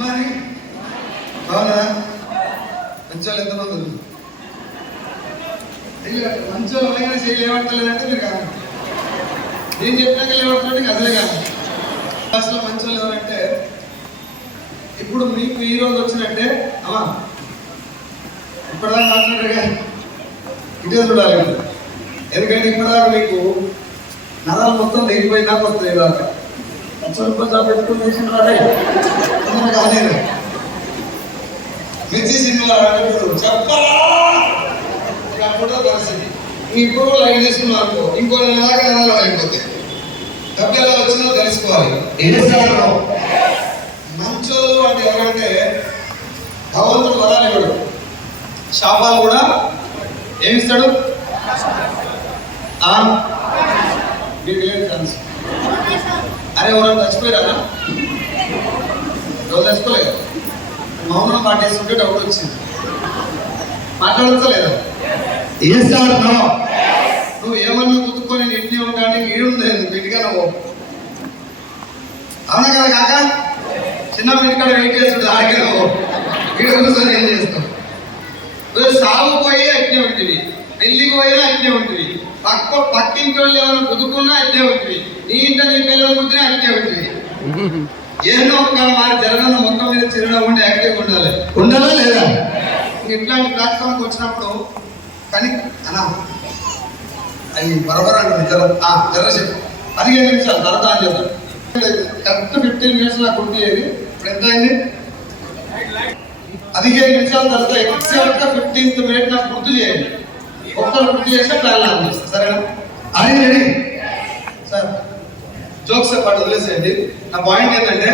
Morning. అవునా? మంచోళ్ళు ఎంతమంది ఉంది? మంచోళ్ళు అలాగే చేయలేమంటలేదంటే మీరు కాదు. నేను చెప్పినాక లేవంటే అసలే కాదు. అసలు మంచోళ్ళు ఎవరంటే ఇప్పుడు మీకు ఈ రోజు వచ్చినట్టే అమ్మా ఇప్పటిదాకా మాట్లాడరుగా ఇదే చూడాలి. ఎందుకంటే ఇప్పటిదాకా మీకు నరాలు మొత్తం తెగిపోయి నాకు వస్తుంది దాకా రూపాయలు పెట్టుకుని తీసుకుంటారే కాలేదు. మిర్చి సినిమా చెప్పాలా అప్పుడు పరిస్థితి. ఇప్పుడు లైన్ తీసుకున్నాం అనుకో ఇంకో నెల దాకా నెలలో అయిపోతాయి. డబ్బు ఎలా వచ్చిందో తెలుసుకోవాలి. మంచోళ్ళు అంటే ఎవరంటే భగవంతుడు వరాలు ఇవ్వడు, శాపాలు కూడా ఏమిస్తాడు. మీకు లేదు ఛాన్స్. అరే ఎవరైనా చచ్చిపోయారా? ఎవరు చచ్చిపోలేదు. మౌనం పాటేస్తుంటే డౌట్ వచ్చింది. మాట్లాడతా లేదా? నువ్వు ఏమన్నా గుర్తుకొని ఇంటి ఉంటా ఈడుంది ఇంటిగా నువ్వు. అవునా కదా కాక? చిన్న ఇంటికాడ వెయిట్ చేస్తుంటే ఆడికి నువ్వు ఈడు కూర్చొని ఏం చేస్తావు? నువ్వు సాగు పోయి అట్నే ఉంటుంది, పెళ్లికి పోయినా అట్నే ఉంటుంది, పక్కింటి వాళ్ళు ఏమైనా కుదుకున్నా అట్నే ఉంటుంది, నీ ఇంట్లో నీ పిల్లలు కుదిరినా అట్నే ఉంటుంది. ఏదో ఒక మన జరగన మొత్తం మీద చిరడం ఉండి యాక్టివ్ ఉండాలా లేదా? ఇట్లాంటి ప్లాట్ఫామ్కి వచ్చినప్పుడు కానీ అన్నా అవి బరబర్ అంటుంది జర చెప్పు 15 నిమిషాలు తర్వాత అని చెప్తాను. కరెక్ట్ 15 మినిట్స్ నాకు గుర్తేది. ఇప్పుడు ఎంత అయింది? 15 నిమిషాల తర్వాత ఎగ్జాక్ట్గా 15th మినిట్ నాకు గుర్తు చేయండి. ఒక్కరు గుర్తు చేస్తే ప్లాన్ లాంచ్ చేస్తాను. సరేనా? అది రెడీ సార్. జోక్స్ పాటు వదిలేసేయండి. నా పాయింట్ ఏంటంటే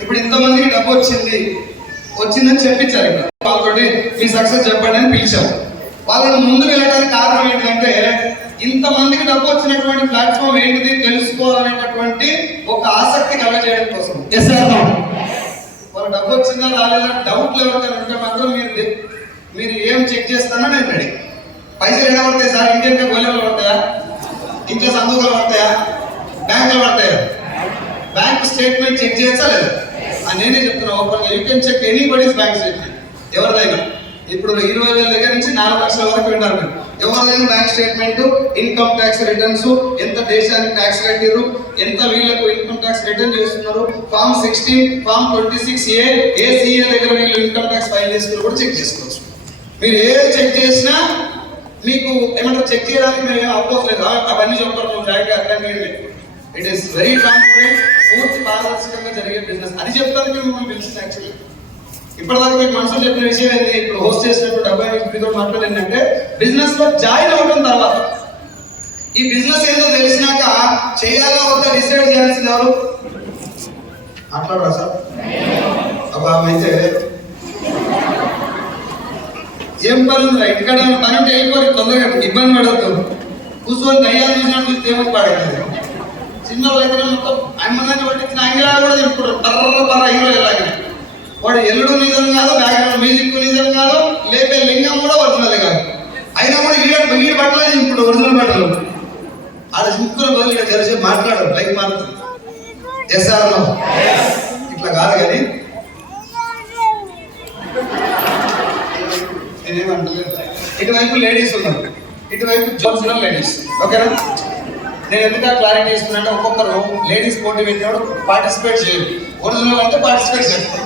ఇప్పుడు ఇంతమందికి డబ్బు వచ్చిందని చెప్పించారు. ఇక్కడ వాళ్ళతోటి మీ సక్సెస్ చెప్పండి అని పిలిచారు. వాళ్ళని ముందు వెళ్ళడానికి కారణం ఏంటంటే ఇంతమందికి డబ్బు వచ్చినటువంటి ప్లాట్ఫామ్ ఏంటిది తెలుసుకోవాలనేటటువంటి ఒక ఆసక్తి కలగజేయడం కోసం. వాళ్ళ డబ్బు వచ్చిందా రాలేదా డౌట్లు ఎవరికైనా ఉంటే మాత్రం మీరు ఏం చెక్ చేస్తానో నేను రెడీ. పైసలు ఎలా పడతాయి సార్? ఇంటికి గోళీలు పడతాయా? ఇంట్లో సందుకాలు పడతాయా? బ్యాంకులు పడతాయా? బ్యాంక్ స్టేట్మెంట్ చెక్ చేయొచ్చా లేదా? నేనే చెప్తున్నా ఓపెన్గా. You can check anybody's bank statement. ఎవరిదైనా ఇప్పుడు 20,000 దగ్గర నుంచి 4 లక్షల వరకు వింటారు మీరు. ఎవరిదైనా bank statement, income tax returns, ఎంత దేశానికి ట్యాక్స్ కట్టిరు, ఎంత వీళ్ళకు ఇన్కమ్ ట్యాక్స్ రిటర్న్ చేస్తున్నారు, ఫామ్ 16, ఫామ్ 26A, ఏ సీఏ దగ్గర వీళ్ళు ఇన్కమ్ ట్యాక్స్ ఫైల్ చేసుకుని కూడా చెక్ చేసుకోవచ్చు. మీరు ఏది చెక్ చేసినా మీకు ఏమంటారు చెక్ చేయడానికి మేము అవకాశం లేదు. అవన్నీ చెప్పారు జాగ్రత్తగా అర్థం చేయండి. ఇట్ ఈస్ వెరీ ట్రాన్స్పరెంట్, పూర్తి పారదర్శకంగా జరిగే బిజినెస్. అది చెప్తానికి మిమ్మల్ని పిలిచింది. యాక్చువల్లీ ఇప్పటిదాకా మీకు మనసులో చెప్పిన విషయం ఏంటి? ఇప్పుడు హోస్ట్ చేసినప్పుడు 70 మాట్లాడిందంటే బిజినెస్ లో జాయిన్ అవడం తర్వాత ఈ బిజినెస్ ఏదో తెలిసినాక చేయాలా వద్దా డిసైడ్ చేయాల్సింది ఎవరు? మాట్లాడరా సార్? అబ్బా అయితే ఏం పని ఉందిరా? ఇంటికాడ పని ఉంటే వెళ్ళిపోయి తొందరగా ఇబ్బంది పడద్దు. కూర్చొని దయ్యాలు చూసినట్టు తేమని పాడైతుంది. సినిమాలు అయితే మొత్తం అమ్మదాన్ని పట్టించిన అంగిలా కూడా చెప్పుకుంటారు. టర్ర హీరో ఎలాగే వాడు ఎల్లుడు నిజం కాదు, బ్యాక్గ్రౌండ్ మ్యూజిక్ నిజం కాదు, లేపే లింగం కూడా ఒరిజినల్ కాదు. అయినా కూడా వీడి బట్టలు ఇప్పుడు ఒరిజినల్ బట్టలు అది ముక్కుల బదులు ఇక్కడ జరిసి మాట్లాడు లైక్ మారుతుంది. ఎస్ఆర్లో ఇట్లా కాదు కానీ నేనేమంటలేదు. ఇటువైపు లేడీస్ ఉన్నారు, ఇటువైపు జోన్స్లో లేడీస్. ఓకేనా? నేను ఎందుకు క్లారిటీ ఇస్తున్నా, ఒక్కొక్కరు లేడీస్ పోటీ పెట్టినప్పుడు పార్టిసిపేట్ చేయరు. ఒరిజినల్ అంటే పార్టిసిపేట్ చేస్తారు.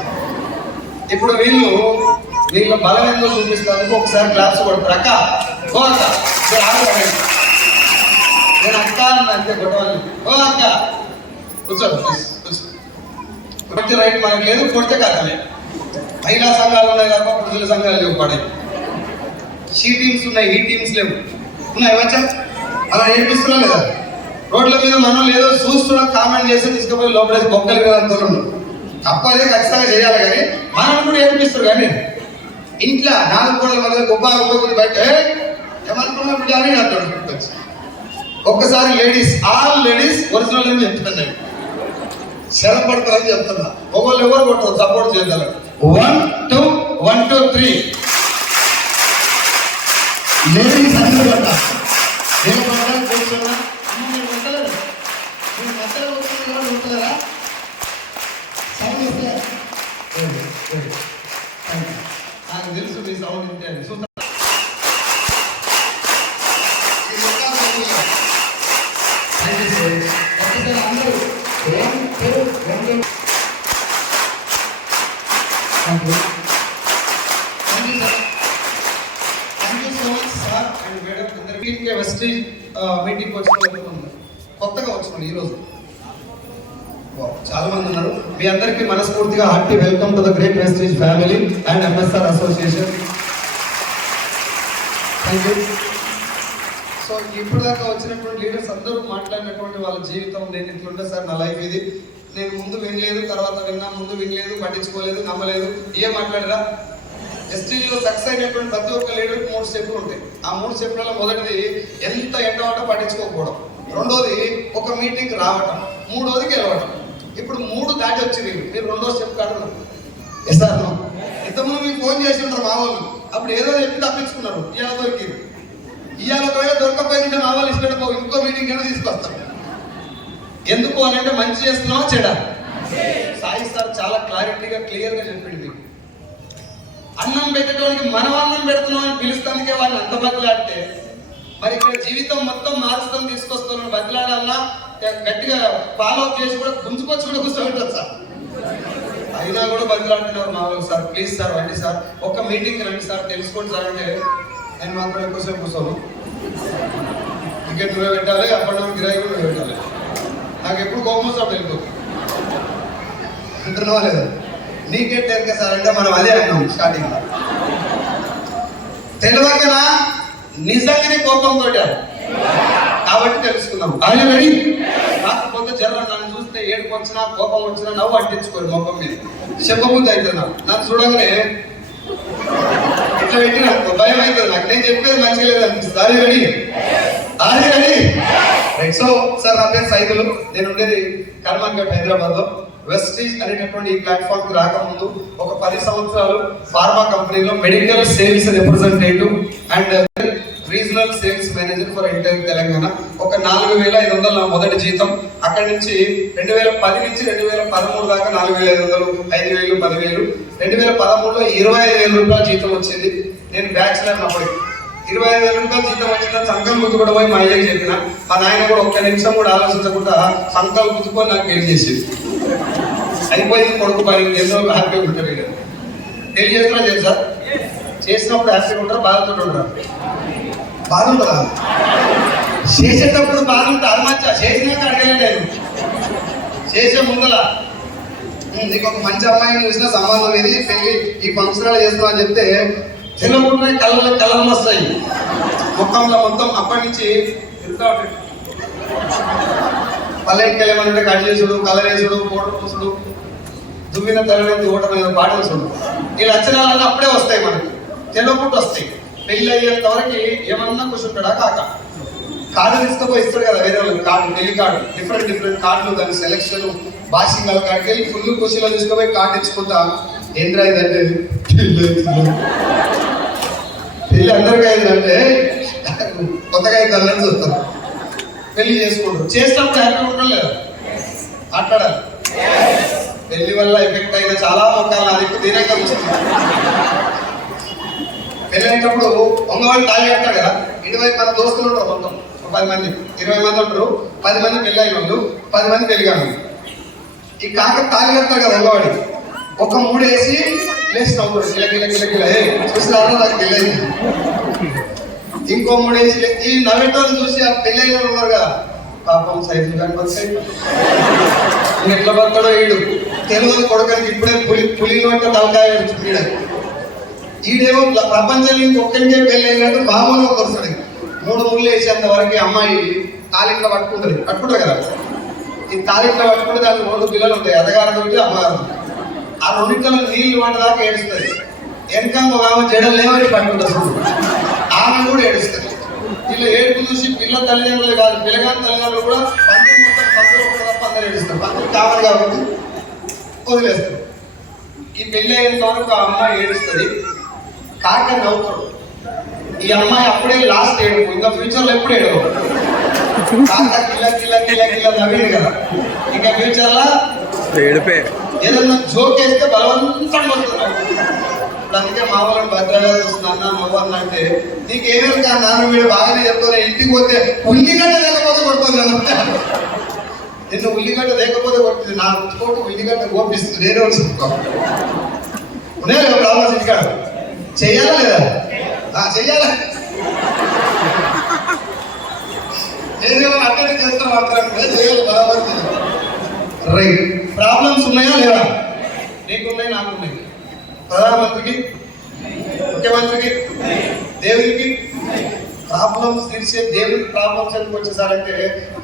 ఇప్పుడు వీళ్ళ బలం ఏందో చూపిస్తాను. ఒకసారి క్లాప్స్ కొడతారు. అక్క ఓ అక్క నేను అక్క అన్న అంతే కొట్టవాలి. ఓ అక్క కూర్చోండి కొడితే రైట్ మనకి లేదు, కొడితే కాదలే. మహిళా సంఘాలు ఉన్నాయి తప్ప పురుషుల సంఘాలు లేవు. పడే షీ టీమ్స్ ఉన్నాయి, ఈ టీమ్స్ లేవు. ఉన్నాయి వచ్చా? అలా నేర్పిస్తున్నా లేదా? రోడ్ల మీద మనం లేదో చూస్తున్నా కామెంట్ చేసి తీసుకుపోయి లోపలేసి బొక్కలు కదా అంతా తప్పదే ఖచ్చితంగా చేయాలి. కానీ మనం కూడా ఏర్పిస్తారు. కానీ ఇంట్లో 4 గోడల మధ్య గొప్ప బయట ఏమనుకున్నా బిడ్డ అని అంటాడు. ఒక్కసారి లేడీస్, ఆల్ లేడీస్ ఒరిజినల్ అని చెప్తున్నాను. శరం పడతారని చెప్తున్నా. ఒకళ్ళు ఎవరు కొట్టరు, సపోర్ట్ చేద్దాం. 1 2 1 2 3 లేడీస్ అందరూ ఉంటాయని చూద్దాం. వెస్టీజ్ మీటింగ్ కొత్తగా వచ్చినాం ఈరోజు. చాలా మంది ఉన్నారు. మీ అందరికీ మనస్ఫూర్తిగా hearty welcome to the great Vestige family and MSR association. Thank you. So ఇప్పుడు దాకా వచ్చినటువంటి లీడర్స్ అందరూ మాట్లాడినటువంటి వాళ్ళ జీవితం, నేను ఇట్లుంటే సార్ నా లైఫ్ ఇది, నేను ముందు వినలేదు తర్వాత విన్నా, ముందు వినలేదు పట్టించుకోలేదు నమ్మలేదు, ఏం మాట్లాడరా. ఎస్టీలో సక్సెస్ అయినటువంటి ప్రతి ఒక్క లీడర్కి 3 స్టెప్లు ఉంటాయి. ఆ 3 స్టెప్లలో మొదటిది ఎంత ఎండవాటో పట్టించుకోకపోవడం, రెండోది ఒక మీటింగ్ రావటం, మూడోది గెలవటం. ఇప్పుడు 3 దాటి వచ్చింది, మీరు 2వ స్టెప్ కాదు. సార్ ఇంతకుముందు మీకు ఫోన్ చేసి ఉంటారు మా వాళ్ళు, అప్పుడు ఏదో చెప్పి తప్పించుకున్నారు, ఇవాళ దొరికింది. ఇవాళ ఒకవేళ దొరకపోయిందంటే మా వాళ్ళు ఇష్టపడిపో ఇంకో మీటింగ్ అయినా తీసుకొస్తాం. ఎందుకు అని అంటే మంచి చేస్తున్నావా చెడా. సాయి సార్ చాలా క్లారిటీగా క్లియర్గా చెప్పింది మీకు. అన్నం పెట్టడానికి మనం అన్నం పెడుతున్నాం అని పిలుస్తానికే వాళ్ళని అంత బదిలాడితే మరి ఇక్కడ జీవితం మొత్తం మార్చుతాం తీసుకొస్తున్నాం. బదిలాడాలన్నా గట్టిగా ఫాలో అప్ చేసి కూడా గుంజుకొచ్చి కూడా కూర్చోబెట్టదు సార్. అయినా కూడా బదిలాడుతున్నారు మా వాళ్ళు. సార్ ప్లీజ్ సార్ రండి సార్, ఒక్క మీటింగ్ రండి సార్, తెలుసుకోండి సార్ అంటే నేను మాత్రం ఎక్కువసేపు కూర్చోను. టికెట్ నువ్వే పెట్టాలి, అప్పటి గిరాయి కూడా నువ్వే పెట్టాలి. నాకు ఎప్పుడు కోపం వస్తాడు వెళ్ళిపో అంటున్నావా లేదా. నీకే తెలియక సార్ అంటే మనం అదే అన్నాం స్టార్టింగ్ లో. తెలియకనా నిజంగానే కోపంతో కాబట్టి తెలుసుకుందాం. అదే రెడీ. కాకపోతే జర్ర నన్ను చూస్తే ఏడుపు వచ్చినా కోపం వచ్చినా నవ్వు అంటించుకోరు మొక్కం మీద. చెప్పబుద్ధి అవుతుంది నన్ను చూడగానే ఇట్లా పెట్టిన భయం అవుతుంది నాకు. నేను చెప్పేది మంచిగా లేదు అనిపిస్తుంది. అదే రెడీ అదే రెడీ రైట్. సో సార్ నా పేరు సైదులు, నేను ఉండేది కర్మాన్ఘట్ హైదరాబాద్ లో. వెస్టీజ్ అనేటటువంటి ఈ ప్లాట్ఫామ్ కి రాకముందు ఒక 10 సంవత్సరాలు ఫార్మా కంపెనీలో medical sales representative and regional sales manager for entire Telangana. ఒక 4,500 నా మొదటి జీతం. అక్కడి నుంచి 2010 నుంచి 2013 దాకా 4,500, 5,000, 10,000. 2013లో 25,000 రూపాయల జీతం వచ్చింది. నేను బ్యాచిలర్ అప్పుడు 25,000 రూపాయల జీతం వచ్చిందని సంకల్ గుర్తు కూడా పోయి మా అయ్యకి చెప్పిన. మా నాయన కూడా ఒక్క నిమిషం కూడా ఆలోచించకుండా సంకల్ గుర్తుకొని నాకు పెళ్లి చేసేది. అయిపోయింది కొడుకు పని, ఎన్నో రోజులు హ్యాపీగా ఉంటారు. పెళ్లి చేస్తున్నా తెలుసా, చేసినప్పుడు హ్యాపీగా ఉంటారు, బాధతో ఉంటారు. బాధ ఉంటుందా? చేసేటప్పుడు బాధ ఉంటుంది, అది మంచిగా. చేసినాక అడగలేదు నేను, చేసే ముందల నీకు ఒక మంచి అమ్మాయిని చూసినా సంబంధం ఇది, పెళ్లి ఈ ఫంక్షన్ చేస్తున్నావు అని చెప్తే చిన్నప్పుడు కలర్లు వస్తాయి ముఖంలో మొత్తం. అప్పటి నుంచి పల్లెకి వెళ్ళమని కట్ చేసుడు, కలర్ వేసుడు, పౌడర్ పూసుడు, దువ్విన తెల్లటి ఓటర్ మీద పాటలు చూడు, ఈ లక్షణాలన్నీ అప్పుడే వస్తాయి మనకి, తెల్లపుట్టు వస్తాయి. పెళ్లి అయ్యేంత వరకు ఏమన్నా కూర్చుంటాడా కాక కార్డు తీసుకుపోయి ఇస్తాడు కదా వేరే వాళ్ళు, కార్డు పెళ్లి కార్డు, డిఫరెంట్ కార్డులు, దాని సెలక్షన్, బాషింగ్ కాడికి వెళ్ళి ఫుల్ కుర్చీలో తీసుకుపోయి కార్డు ఇచ్చుకుంటా. ఏంద్రా ఇదంటే పెళ్లి అందరికీ అయిందంటే కొత్తగా అయితే అందరినీ చూస్తారు. పెళ్లి చేసుకుంటారు, చేసినప్పుడు హ్యాపీ ఉండడం లేదా, మాట్లాడాలి. పెళ్లి వల్ల ఎఫెక్ట్ అయిన చాలా మొక్కలు అది దీనిగా చూస్తుంది. పెళ్లి అయినప్పుడు వంగవాళ్ళు తాళి కడతాడు కదా, ఇటువైపు మన దోస్తులు ఉంటారు మొత్తం 10 మంది 20 మంది ఉంటారు. 10 మంది పెళ్లి అయిన వాళ్ళు, 10 మంది పెళ్లి కాదు. ఈ కాక తాళి కడతాడు కదా వంగవాడి, ఒక 3 వేసి లేచి నవ్వుతాడు, కిల చూసినారా నాకు పెళ్ళి అయింది. ఇంకో 3 వేసి ఈ నవ్వేటోళ్ళు చూసి ఆ పెళ్లి అయిన ఉన్నారు కదా, పాపం సైజు కానీ బతాయి ఎట్లా బతాడో ఈడు తెలుగు కొడుకానికి ఇప్పుడే పులిలో తలకాయ ఈడ. ఈడేమో ప్రపంచంలో ఇంకొక్కరికే పెళ్లి అయినట్టు మామూలుగా వస్తాడు. 3 ముళ్ళు వేసేంత వరకు అమ్మాయి తాలింట్లో పట్టుకుంటారు కదా, ఈ తాలింట్లో పట్టుకుంటే దానికి 2 పిల్లలు ఉంటాయి, అత్తగారు ఒకటి అమ్మగారు. ఆ 2 పిల్లలు నీళ్లు పడ్డదాకా ఏడుస్తుంది. వెనకంగా ఆమె జడలు లేవని పట్టుకుంటుంది, ఆమె కూడా ఏడుస్తుంది. వీళ్ళు ఏడుపు చూసి పిల్ల తల్లిదండ్రులు కాదు, పిల్లగాని తల్లిదండ్రులు కూడా పంతులు మొత్తం తప్ప అందరూ ఏడుస్తారు. పంతులు కావాలి కాబట్టి వదిలేస్తారు. ఈ పెళ్లి అయిన వరకు ఆ అమ్మాయి ఏడుస్తుంది, కాక నవ్వుతాడు. ఈ అమ్మాయి అప్పుడే లాస్ట్ ఏడుపు, ఇంకా ఫ్యూచర్లో ఎప్పుడు ఏడవు. కాక కిల్ల నవ్వింది కదా, ఇంకా ఫ్యూచర్లో ఏదన్నా జోక్ వేస్తే బలవంతం పడుతున్నాడు. ఇప్పుడు అందుకే మా వాళ్ళని భద్రాలు చూస్తున్నా అన్న నువ్వు అన్న అంటే నీకేమేమి కాదు నాన్న వీడు బాగానే చెప్తాను ఇంటికి పోతే ఉల్లిగడ్డ లేకపోతే కొడుతుంది కదా నిన్ను ఉల్లిగడ్డ లేకపోతే కొడుతుంది నా చోటు ఉల్లిగడ్డ కోపిస్తుంది నేనే ఉన్నాయి కదా ప్రాబ్లమ్స్ ఇంటికాడ చెయ్యాలా లేదా చెయ్యాలా ఏదేమో అట్లనే చేస్తాం మాత్రం చేయాలి బరాబర్ రైట్ ప్రాబ్లమ్స్ ఉన్నాయా లేదా నీకున్నాయి నాకున్నాయి ప్రధానమంత్రికి ముఖ్యమంత్రికి దేవునికి ప్రాబ్లమ్స్ తీర్చే దేవునికి ప్రాబ్లమ్స్ ఎందుకు వచ్చేసారంటే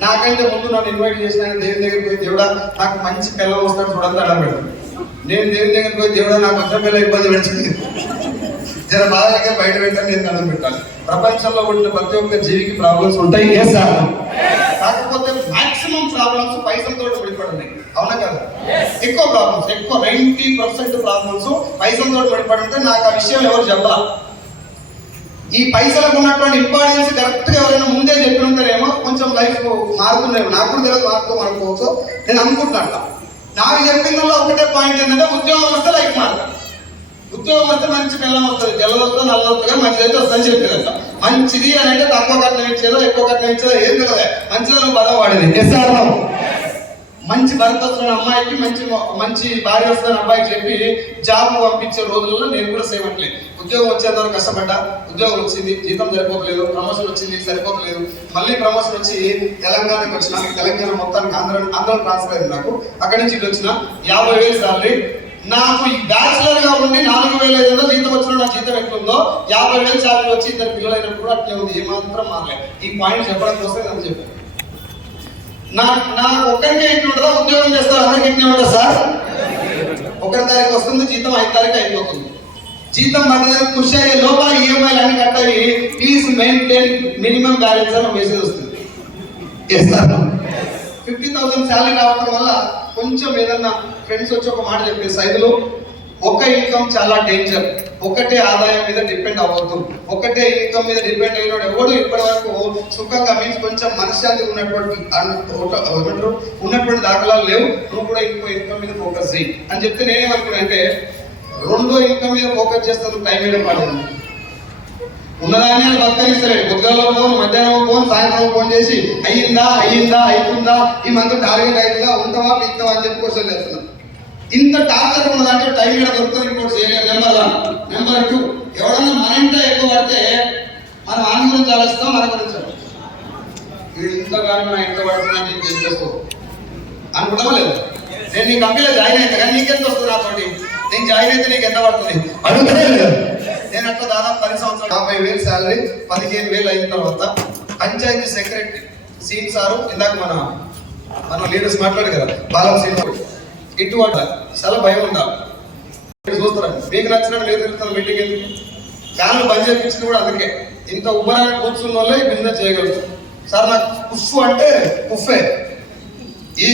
నాకంటే ముందు నన్ను ఇన్వైట్ చేసిన దేవుని దగ్గరికి పోయి దేవుడా నాకు మంచి పిల్లలు వస్తాడు చూడండి అడ్డం పెడతాను నేను దేవుని దగ్గరికి పోయి దేవుడా నాకు వచ్చిన పిల్ల ఇబ్బంది పెడుతుంది జర బాధగా బయట పెట్టాను నేను అన్నం పెట్టాలి ప్రపంచంలో ఉండే ప్రతి ఒక్క జీవికి ప్రాబ్లమ్స్ ఉంటాయి ఏ సార్ కాకపోతే మాక్సిమం ప్రాబ్లమ్స్ పైసలతో ముడిపడి అవునా కదా ఎక్కువ ప్రాబ్లమ్స్ ఎక్కువ 90% ప్రాబ్లమ్స్ పైసలతో ముడిపడి ఉంటే నాకు ఆ విషయం ఎవరు చెప్పాలి ఈ పైసలకు ఉన్నటువంటి ఇంపార్టెన్స్ కరెక్ట్ గా ఎవరైనా ముందే చెప్పి ఉంటారేమో కొంచెం లైఫ్ మారుతున్నాయి నాకు కూడా తెలియదు మారుకోవచ్చు నేను అనుకుంటున్నా నాకు చెప్పిందల్లో ఒకటే పాయింట్ ఏంటంటే ఉద్యోగం వస్తే లైఫ్ మారుతాను ఉద్యోగం వస్తే మంచి పిల్లం వస్తుంది తెల్లవస్తా నల్లవస్తా మంచిది అయితే వస్తుందని చెప్పేదంట మంచిది అని అంటే తక్కువ కట్నం ఇచ్చేదో ఎక్కువ కట్నం ఇచ్చేదో ఏం తెలియదు మంచిదో పదం వాడేది ఎస్ఆర్ మంచి భర్త వస్తున్న అమ్మాయికి మంచి భార్య వస్తున్న అబ్బాయికి చెప్పి జాబ్ పంపించే రోజుల్లో నేను కూడా సేవట్లేదు ఉద్యోగం వచ్చేంత వరకు కష్టపడ్డా ఉద్యోగం వచ్చింది జీతం సరిపోతలేదు ప్రమోషన్ వచ్చింది సరిపోతలేదు మళ్ళీ ప్రమోషన్ వచ్చి తెలంగాణకి వచ్చిన తెలంగాణ మొత్తానికి ఆంధ్ర ట్రాన్స్ఫర్ అయింది నాకు అక్కడి నుంచి ఇటు వచ్చిన 50,000 సాలరీ నాకు బ్యాచులర్ గా ఉండి 4,500 జీతం వచ్చిన నా జీతం ఎట్లుందో 50,000 సాలరీ వచ్చి ఇద్దరు పిల్లలైనప్పుడు అట్లే ఉంది ఏమాత్రం మారలేదు ఈ పాయింట్ చెప్పడం కోసం నేను చెప్పాను నా ఒక్కరికే ఇట్లా ఉంటుందా ఉద్యోగం చేస్తారు అందరికి ఇట్లా ఉంటుంది సార్ 1 తారీఖు వస్తుంది జీతం 5 తారీఖు అయిపోతుంది జీతం పడ్డదానికి ఖుషి అయ్యే లోపల ఈఎంఐలు అన్ని కట్ అయ్యి ప్లీజ్ మెయింటైన్ మినిమం బ్యాలెన్స్ అని మెసేజ్ వస్తుంది 50,000 శాలరీ రావడం వల్ల కొంచెం ఏదన్నా ఫ్రెండ్స్ వచ్చి ఒక మాట చెప్పే సైజులో ఒక ఇన్కమ్ చాలా డేంజర్ ఒకటే ఆదాయం మీద డిపెండ్ అవ్వద్దు ఒకటే ఇన్కమ్ మీద డిపెండ్ అయినోడు ఎవడు ఇప్పటి వరకు సుఖంగా మీన్స్ కొంచెం మనశ్శాంతి ఉన్నటువంటి దాఖలాలు లేవు నువ్వు కూడా ఇంకో ఇన్కమ్ మీద ఫోకస్ చేయి అని చెప్తే నేనేమనుకున్నా అంటే 2వ ఇన్కమ్ మీద ఫోకస్ చేస్తాను టైం వేయడం పడదు ఉన్నదాన్ని బతకనిస్తలేడు పొద్దుగాలో ఫోన్ మధ్యాహ్నం ఫోన్ సాయంత్రం ఫోన్ చేసి అయ్యిందా అయిపోతుందా ఈ మంత్ టార్గెట్ అవుతుందా ఉంటావా పిక్తావా అని చెప్పి క్వశ్చన్ చేస్తున్నాను ఇంత టార్గెట్ ఉన్నదంటే టైం మీద దొరుకుతుంది ఇంకోటి చేయలేదు నెంబర్ 1 నెంబర్ 2 ఎవడన్నా మన ఇంట్లో ఎక్కువ పడితే మనం ఆయన గురించి ఆలోచిస్తాం మన గురించి వీడు ఇంతగానో నా ఎంత పడుతున్నా అని చెప్పి చేస్తూ అనుకుంటామా లేదు నేను నీ కంపెనీలో జాయిన్ అయితే కానీ నీకెంత వస్తుంది నాతోటి నేను జాయిన్ అయితే నీకు ఎంత పడుతుంది అడుగుతూనే లేదు నేను అట్లా దాదాపు 10 సంవత్సరాలు 50,000 శాలరీ 15,000 అయిన తర్వాత పంచాయతీ సెక్రటరీ సీన్ సారు ఇందాక మన లీడర్స్ మాట్లాడు కదా బాలం సీన్ ఇటువంటి చాలా భయం ఉండాలి చూస్తారా మీకు నచ్చినట్టు లేదు తిరుగుతాను మీటింగ్ ఎందుకు ఫ్యాన్లు బంద్ చేయించింది కూడా అందుకే ఇంత ఉబ్బరాన్ని కూర్చున్న వాళ్ళే బిజినెస్ చేయగలుగుతారు సార్ నాకు పుఫ్ అంటే పుఫే ఈ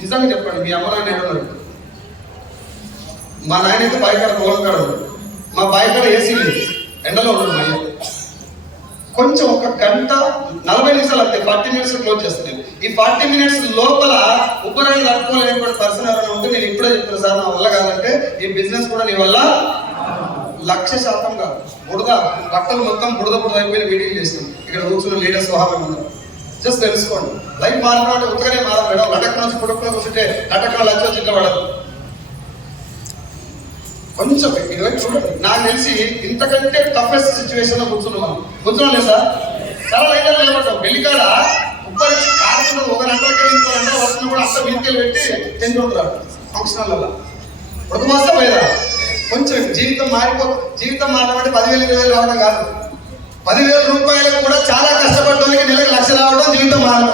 నిజంగా చెప్పండి మీ అమ్మ నాన్న ఏమన్నారు మా నాయన అయితే బాయికాడ పొలం కాడ మా బాయికాడ ఏసీ లేదు ఎండలో ఉండదు మా అయ్య కొంచెం 1 గంట 40 నిమిషాలు అంతే 40 మినిట్స్ క్లోజ్ చేస్తాను ఈ 40 మినిట్స్ లోపల ఉబ్బరాన్ని తట్టుకోలేనటువంటి పర్సన్ ఎవరైనా ఉంటే నేను ఇప్పుడే చెప్తాను సార్ నా వల్ల కాదంటే ఈ బిజినెస్ కూడా నీ వల్ల 100% కాదు బుడద బట్టలు మొత్తం బుడద అయిపోయిన మీటింగ్ చేస్తాం ఇక్కడ కూర్చున్న లీడర్స్ సహాయం జస్ట్ తెలుసుకోండి లైఫ్ మారినట్టు ఉత్తగానే మారడం లటక్ నుంచి పుడక్కున కూర్చుంటే లటక్లో లచ్చ వచ్చి ఇట్లా పడదు కొంచెం ఇదివరకు చూడండి నాకు తెలిసి ఇంతకంటే టఫెస్ట్ సిచ్యువేషన్ లో కూర్చున్నాం లేదు సార్ చాలా లైటర్ లేబట్టాం వెళ్ళికాడ ఉప్పరించి కాకుండా 1 గంటలకే 2 గంటల వస్తున్నా కూడా అంత మీదకెళ్ళి పెట్టి తింటుంటారు ఫంక్షన్ వల్ల ఒక మాసం లేదా కొంచెం జీవితం మారడం 10,000 20,000 రావడం కాదు 10,000 రూపాయలకు కూడా చాలా కష్టపడడానికి నెలకు 1,00,000 రావడం జీవితం మారడం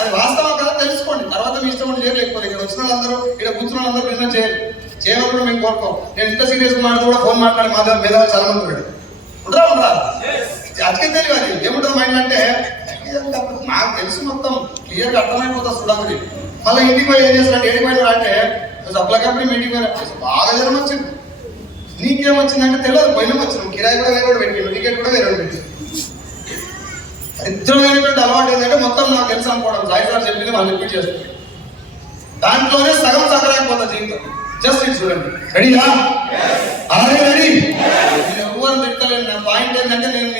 అది వాస్తవం కదా తెలుసుకోండి తర్వాత మీ ఇష్టం ఉంటే చేయలేకపోతే ఇక్కడ వచ్చిన వాళ్ళందరూ ఇక్కడ కూర్చున్న వాళ్ళందరూ బిజినెస్ చేయడం కూడా మేము కోరుకోం నేను ఇంత సీరియస్ మాట్లాడుతూ కూడా ఫోన్ మాట్లాడి మేధావి చాలా మంది ఉన్నాడు ఉండరా అతికే తెలియదు అది ఏముంటుంది మైండ్ అంటే నాకు తెలుసు మొత్తం క్లియర్గా అర్థమైపోతుంది చూడాలి మళ్ళీ ఇంటికి పోయి ఏం చేస్తారంటే ఏడికి పోయినారు అంటే సప్లై కంపెనీ మీటింగ్ పోయినా బాగా జ్వరం వచ్చింది నీకేమొచ్చిందంటే తెలియదు పోయినా వచ్చింది కిరాయి కూడా వేరే పెట్టి టికెట్ కూడా వేరే పెట్టి ఇద్దరైనటువంటి అలవాటు ఏంటంటే మొత్తం నాకు తెలుసు అనుకోవడం సాయి సార్ చెప్పింది వాళ్ళు రిపీట్ చేస్తుంది దాంట్లోనే సగం సగరైపోతుంది జీవితం జస్ట్ ఇది చూడండి. రెడీయా? అలాగే రెడీ. నేను ఎవరు తిట్టలేను. నా పాయింట్ ఏంటంటే నేను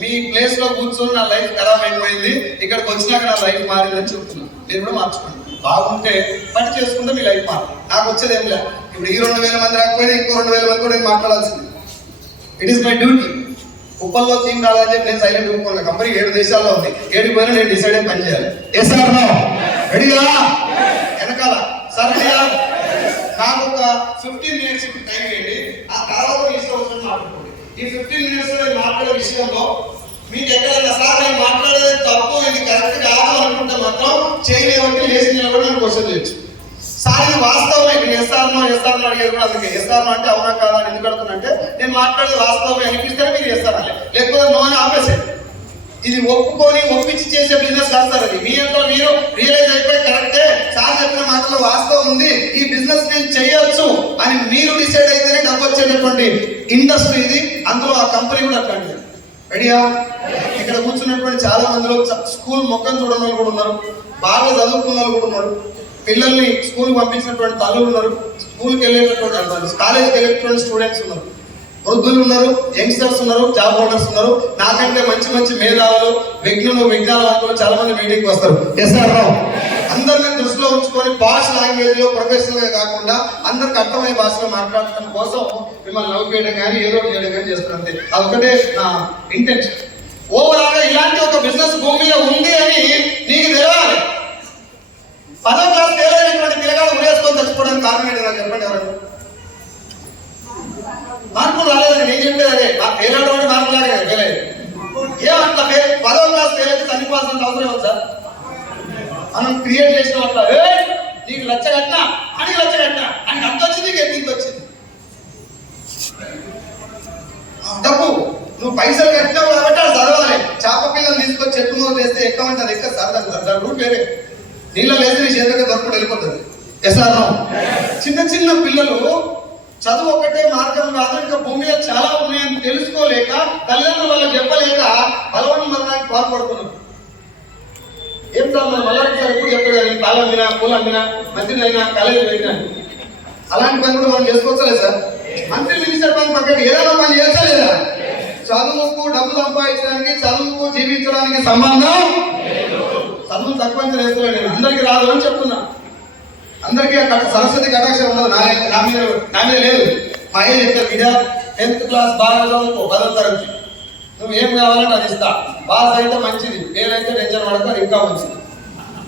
మీ ప్లేస్ లో కూర్చొని నా లైఫ్ ఖరాబ్ అయిపోయింది, ఇక్కడికి వచ్చినాక నా లైఫ్ మారిందని చెప్తున్నాను. నేను కూడా మార్చుకున్నాను. బాగుంటే పని చేసుకుంటే మీ లైఫ్ మారు. నాకు వచ్చేది ఏం లేదు. ఇప్పుడు ఈ 2000 మంది రాకపోయినా ఇంకో 2000 మంది కూడా నేను మాట్లాడాల్సింది. It is my duty. ఉప్పల్లో థీమ్ రాదని చెప్పి నేను సైలెంట్ ఊరుకోను. కంపెనీ 7 దేశాల్లో ఉంది. 7 పోయినా నేను డిసైడ్ అయ్యి పని చేయాలి. Yes sir no? రెడీగా? వెనకాల సార్ రెడీగా? నాకు ఒక 15 మినిట్స్ టైం ఇవ్వండి. ఆ తర్వాత మీ ఇష్టం వచ్చిన మాట్లాడుకోండి. ఈ 15 మినిట్స్ నేను మాట్లాడే విషయంలో మీకు ఎక్కడైనా సార్ నేను మాట్లాడేది తప్పు, ఇది కరెక్ట్ కాదు అనుకుంటే మాత్రం చేయలేబట్టి లేచి నిలబడి నేను క్వశ్చన్ చేయొచ్చు. సార్ ఇది వాస్తవమే. నేను ఎస్ఆర్నో అడిగేది కూడా అందుకే. ఎస్ఆర్నో అంటే అవునా కాదా అని ఎందుకు అడుగుతున్నంటే నేను మాట్లాడేది వాస్తవమే అనిపిస్తేనే మీరు చేస్తారని, లేకపోతే నో అని ఆపేసేది. ఇది ఒప్పుకొని ఒప్పించి చేసే బిజినెస్ కాస్తారు. అది మీ అంతా మీరు రియలైజ్ అయిపోయి కరెక్టే, సార్ చెప్పిన మాటలో వాస్తవం ఉంది, ఈ బిజినెస్ నేను చేయొచ్చు అని మీరు డిసైడ్ అయితేనే డబ్బు వచ్చేటటువంటి ఇండస్ట్రీ ఇది. అందులో ఆ కంపెనీ కూడా అట్లాంటిది. రెడీయా? ఇక్కడ కూర్చున్నటువంటి చాలా మందిలో స్కూల్ మొక్కం చూడని వాళ్ళు కూడా ఉన్నారు, బాగా చదువుకున్న వాళ్ళు కూడా ఉన్నారు, పిల్లల్ని స్కూల్ పంపించినటువంటి తల్లులు ఉన్నారు, స్కూల్కి వెళ్ళేటటువంటి కాలేజ్కి వెళ్ళేటటువంటి స్టూడెంట్స్ ఉన్నారు, వృద్ధులు ఉన్నారు, యంగ్స్టర్స్ ఉన్నారు, జాబ్ హోల్డర్స్ ఉన్నారు. నాకంటే మంచి మేధావులు, విజ్ఞానవంతులు చాలా మంది మీటింగ్కి వస్తారు. ఎస్ఆర్ అందరినీ దృష్టిలో ఉంచుకొని పాష్ లాంగ్వేజ్ లో ప్రొఫెషనల్ గా కాకుండా అందరికి అర్థమయ్యే భాషలో మాట్లాడటం కోసం మిమ్మల్ని నవ్వుకేయడం కానీ ఏదో చేయడం కానీ చేస్తారు. అంతే, అదొకటే నా ఇంటెన్షన్. ఓవరాల్ గా ఇలాంటి ఒక బిజినెస్ భూమి మీద ఉంది అని నీకు తెలవాలి. 10వ క్లాస్ ఫెయిల్ అయినటువంటి పిల్లగాడు ఉరేసుకొని చచ్చిపోవడానికి కారణం ఏంటి నాకు చెప్పండి. ఎవరండి? మార్కులు రాలేదని నేను చెప్పేది అదే. మా ఫెయిల్ అవడం మార్కులు లాగే ఫెయిల్ అయ్యేది. ఏమంటా 10వ క్లాస్ ఫెయిల్ అయితే చనిపోవాల్సిన అవసరం ఉంది సార్. మనం క్రియేట్ చేసిన అట్లా నీకు లచ్చ కట్టినా అని అంత వచ్చింది, నీకు ఎంత వచ్చింది డబ్బు. నువ్వు పైసలు కట్టినావు కాబట్టి అది చదవాలి. చేప పిల్లలు తీసుకొచ్చి చెట్టు మీద వేస్తే ఎక్కమంటే అది ఎక్క సార్, దాని రూట్ వేరే. నీళ్ళ వేస్తే నీ చేతికి దొరకకుండా వెళ్ళిపోతుంది. ఎస్ఆర్ చిన్న పిల్లలు చదువు ఒకటే మార్గం కాదు, ఇంకా భూమిలో చాలా ఉన్నాయని తెలుసుకోలేక తల్లిదండ్రులు వాళ్ళకి చెప్పలేక బలవన్ మరణానికి పాల్పడుతున్నారు. ఏం సార్ మనం మళ్ళీ సార్ ఎప్పుడు చెప్పాడు, నేను పాలు అమ్మినా, పూలు అమ్మినా, మంత్రి అయినా, కాలేజీ పెట్టినాను. అలాంటి పని కూడా మనం చేసుకోవచ్చలేదు సార్. మంత్రి మినిస్టర్ పని పక్కన ఏదైనా పని చేస్తలేదా? చదువుకు డబ్బు సంపాదించడానికి, చదువుకు జీవించడానికి సంబంధం. చదువు తక్కువ వేస్తున్నాను నేను, అందరికి రాదు అని చెప్తున్నా. అందరికీ సరస్వతి కటాక్షం ఉండదు. నా మీద లేదు. మా అయ్య చెప్తారు, బిడ్డ 10th క్లాస్ బాగా చదువుకో, 10వ తరగతి నువ్వు ఏం కావాలంటే అది ఇస్తా. పాస్ అయితే మంచిది, ఫెయిల్ అయితే టెన్షన్ పడతారు, ఇంకా మంచిది.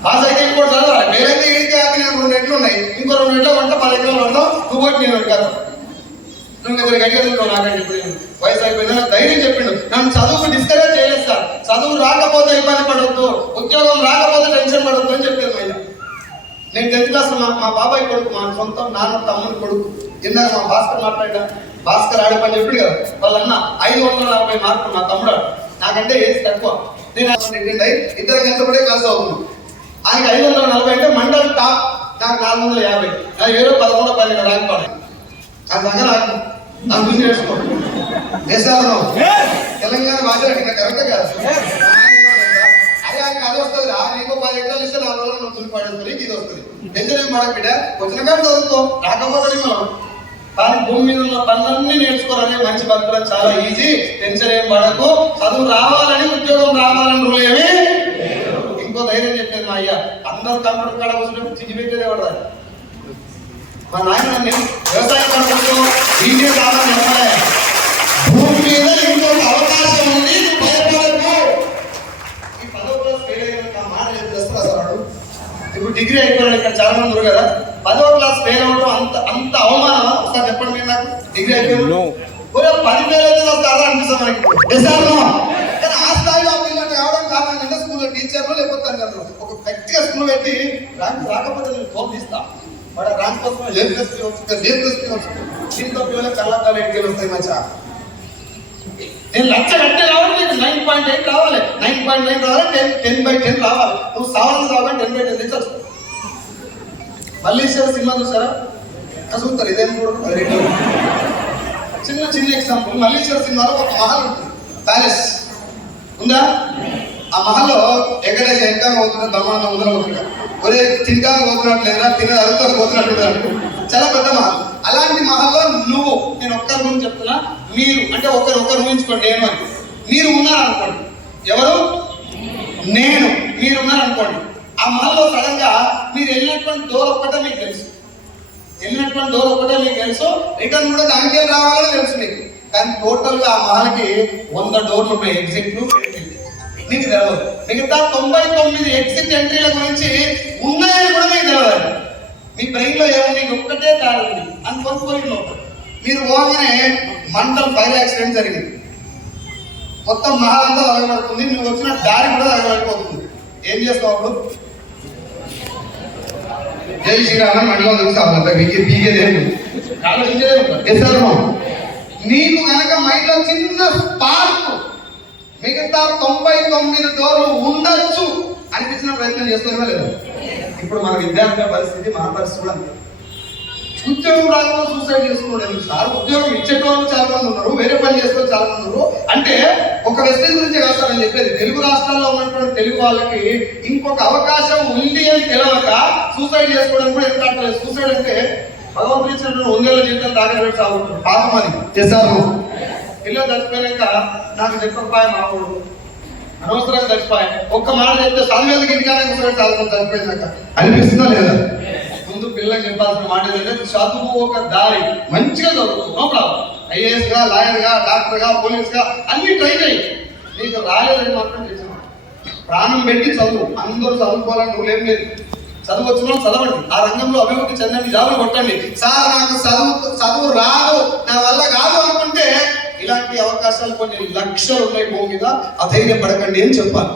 పాస్ అయితే ఇంకోటి చదవాలి, ఫెయిల్ అయితే ఇంకా నేను 2 నెట్లు ఉన్నాయి, ఇంకో 2 నెట్లు పడతా 10 ఎకరాలు పడతావు, నువ్వు ఒకటి నేను కదా. నువ్వు ఇద్దరు గట్టిగా తింటావు. నాకంటే ఇప్పుడు వయసు అయిపోయింది. ధైర్యం చెప్పిండు, నన్ను చదువుకు డిస్కరేజ్ చేయలేదు సార్. చదువు రాకపోతే ఇబ్బంది పడవద్దు, ఉద్యోగం రాకపోతే టెన్షన్ పడవద్దు అని చెప్పేది మహిళ. నేను 10th క్లాస్ మా బాబాయ్ కొడుకు, మా సొంతం నాన్న తమ్ముడు కొడుకు. ఇందాక మా భాస్కర్ మాట్లాడా, భాస్కర్ ఆడే పని చెప్పాడు కదా, వాళ్ళన్న 540 మార్కులు మా తమ్ముడు. నాకంటే ఏజ్ తక్కువ. నేను ఇద్దరు కష్టపడే క్లాస్ అవుతున్నాను. ఆయనకి 540 అంటే మండల్ టాప్, నాకు 450. నాకు 11 12 ర్యాంక్ పడాయి. ఆ దగ్గర నాకు చూసి నేర్చుకో. దేశాలను తెలంగాణ మాట్లాడి కరెక్ట్ కాదు. అదే ఆయనకి అది వస్తుంది రా, నీకు 10 ఎకరాలు ఇస్తే 4 రోజులు నువ్వు తులి పడేస్తుంది, ఇది వస్తుంది. టెన్షన్ ఏం పడక బిడ్డ, వచ్చిన కానీ చదువుకో, రాకపోతే మనం. కానీ భూమి మీద ఉన్న పనులన్నీ నేర్చుకోవాలని మంచి బతకడం చాలా ఈజీ. టెన్షన్ ఏం పడకు. చదువు రావాలని, ఉద్యోగం రావాలని రూల్ ఏమి. ఇంకో ధైర్యం చెప్పేది మా అయ్య, అందరు కంప్యూటర్ కాడ కూర్చుంటే చిన్ని పెట్టేది ఎవరు. మా నాయన వ్యవసాయం కనుకుంటూ ఇండియా కావాలని భూమి మీద ఇంకొక అవకాశం ఉంది, భయపడకు. ఈ 10వ క్లాస్ ఫెయిల్ అయిన మాట ఏం చేస్తారు అసలు. ఇప్పుడు డిగ్రీ అయిపోయాడు, ఇక్కడ చాలా మంది ఉన్నారు కదా. 10వ క్లాస్ ఫెయిల్ అవ్వడం అంత అవమానం. ఒకసారి చెప్పండి మీరు నాకు. డిగ్రీ అయిపోయాడు 10 ఫెయిల్ అయితే కాదా అనిపిస్తుంది మనకి. కానీ ఆ స్థాయిలో పిల్లలు కావడం కారణం అంటే స్కూల్లో టీచర్లు లేకపోతే ఒక గట్టిగా స్కూల్ పెట్టి ర్యాంక్ రాకపోతే నేను ఫోన్ తీస్తా. వాడు ర్యాంక్ కోసం దీంతో పిల్లలు కళ్ళాకాలు ఎట్టుకెళ్ళి వస్తాయి మంచిగా. నేను లక్ష కట్టే రావాలి, నీకు 9.8 రావాలి, 9.9 రావాలి, 10/10 రావాలి. నువ్వు సావాలని రావాలి, 10/10 తెచ్చు. మల్లీశ్వర సినిమా చూసారా? చూస్తారు. ఇదేం చూడదు. చిన్న ఎగ్జాంపుల్. మల్లీశ్వర సినిమాలో ఒక మహల్ ఉంటుంది, ప్యాలెస్ ఉందా? ఆ మహల్లో వెంకటేష్ ఎంకంగా అవుతుంటే బ్రహ్మాండం ఉందని అవుతుంది. ఒరే తినడానికి పోతున్నట్టు లేదా తినేది అరుగుతో పోతున్నట్టు చాలా పెద్ద మహల్. అలాంటి మహల్లో నువ్వు, నేను ఒక్కరి గురించి చెప్తున్నా, మీరు అంటే ఒకరు ఊహించుకోండి, నేను అని మీరు ఉన్నారు అనుకోండి. ఎవరు? నేను. మీరు ఉన్నారు అనుకోండి. ఆ మహల్లో సడన్ గా మీరు వెళ్ళినటువంటి డోర్ ఒక్కటే మీకు తెలుసు, రిటర్న్ కూడా దానికే రావాలని తెలుసు మీకు. కానీ టోటల్ గా ఆ మహల్కి 100 డోర్లు ఉన్నాయి, ఎగ్జిట్లు మీకు తెలియదు. మిగతా 99 ఎగ్జిట్ ఎంట్రీల గురించి ఉన్నాయని కూడా మీకు తెలియదు. మీ బ్రెయిన్ లో ఏముంది? ఒక్కటే దారి ఉంది అని కొనుక్కోలేదు. మీరు పోగానే మంటలు, ఫైర్ యాక్సిడెంట్ జరిగింది, మొత్తం మహల్ అంతా తగలబడుతుంది, నువ్వు వచ్చిన దారి కూడా తగలబడిపోతుంది. ఏం చేస్తావు అప్పుడు? జై శ్రీరామ్ మండలం చూసావు, పీకేదేమి ఆలోచించేదే. నీకు కనుక మైండ్ లో చిన్న స్పార్క్ మిగతా 99 డోర్లు ఉండొచ్చు అనిపించిన ప్రయత్నం చేస్తున్నా లేదా? ఇప్పుడు మన విద్యార్థుల పరిస్థితి, మన పరిస్థితి కూడా అంతే. ఉద్యోగం రాకుండా సూసైడ్ చేసుకోవడం సార్. ఉద్యోగం ఇచ్చేటోళ్ళు చాలా మంది ఉన్నారు, వేరే పని చేసుకొని చాలా మంది ఉన్నారు. అంటే ఒక వెస్టేజ్ గురించి కాదు సార్ అని చెప్పేది. తెలుగు రాష్ట్రాల్లో ఉన్నటువంటి తెలుగు వాళ్ళకి ఇంకొక అవకాశం ఉంది అని తెలవక సూసైడ్ చేసుకోవడం కూడా ఎంత అంటారు. సూసైడ్ అంటే భగవంతుడు ఇచ్చినటువంటి 100 జీవితం తాకట్టు పెట్టి సాగుతుంది. పాపం అది చేశారు. పిల్లలు చచ్చిపోయాక నాకు చెప్పకపోయా మామూలు అనవసరంగా చచ్చిపోయా, ఒక్క మాట చెప్తే చదివేందుకు ఇంటికానే కూర్చొని చదువుకొని చచ్చిపోయిందాక అనిపిస్తుందా లేదా? ముందు పిల్లలకు చెప్పాల్సిన మాట ఏంటంటే చదువు ఒక దారి, మంచిగా చదువుకో, నో ప్రాబ్లం. ఐఏఎస్ గా, లాయర్ గా, డాక్టర్ గా, పోలీస్ గా అన్ని ట్రై చేయి. నీకు రాలేదని మాత్రం చేసిన ప్రాణం పెట్టి చదువు. అందరూ చదువుకోవాలని రూల్ ఏం లేదు. చదువు వచ్చిన చదవండి, ఆ రంగంలో అభివృద్ధి చెందండి, జాబులు కొట్టండి. సార్ నాకు చదువు రాదు, నా వల్ల కాదు అనుకుంటే ఇలాంటి అవకాశాలు కొన్ని లక్షలు ఉన్నాయి భూమి మీద, అధైర్యపడకండి అని చెప్పాలి.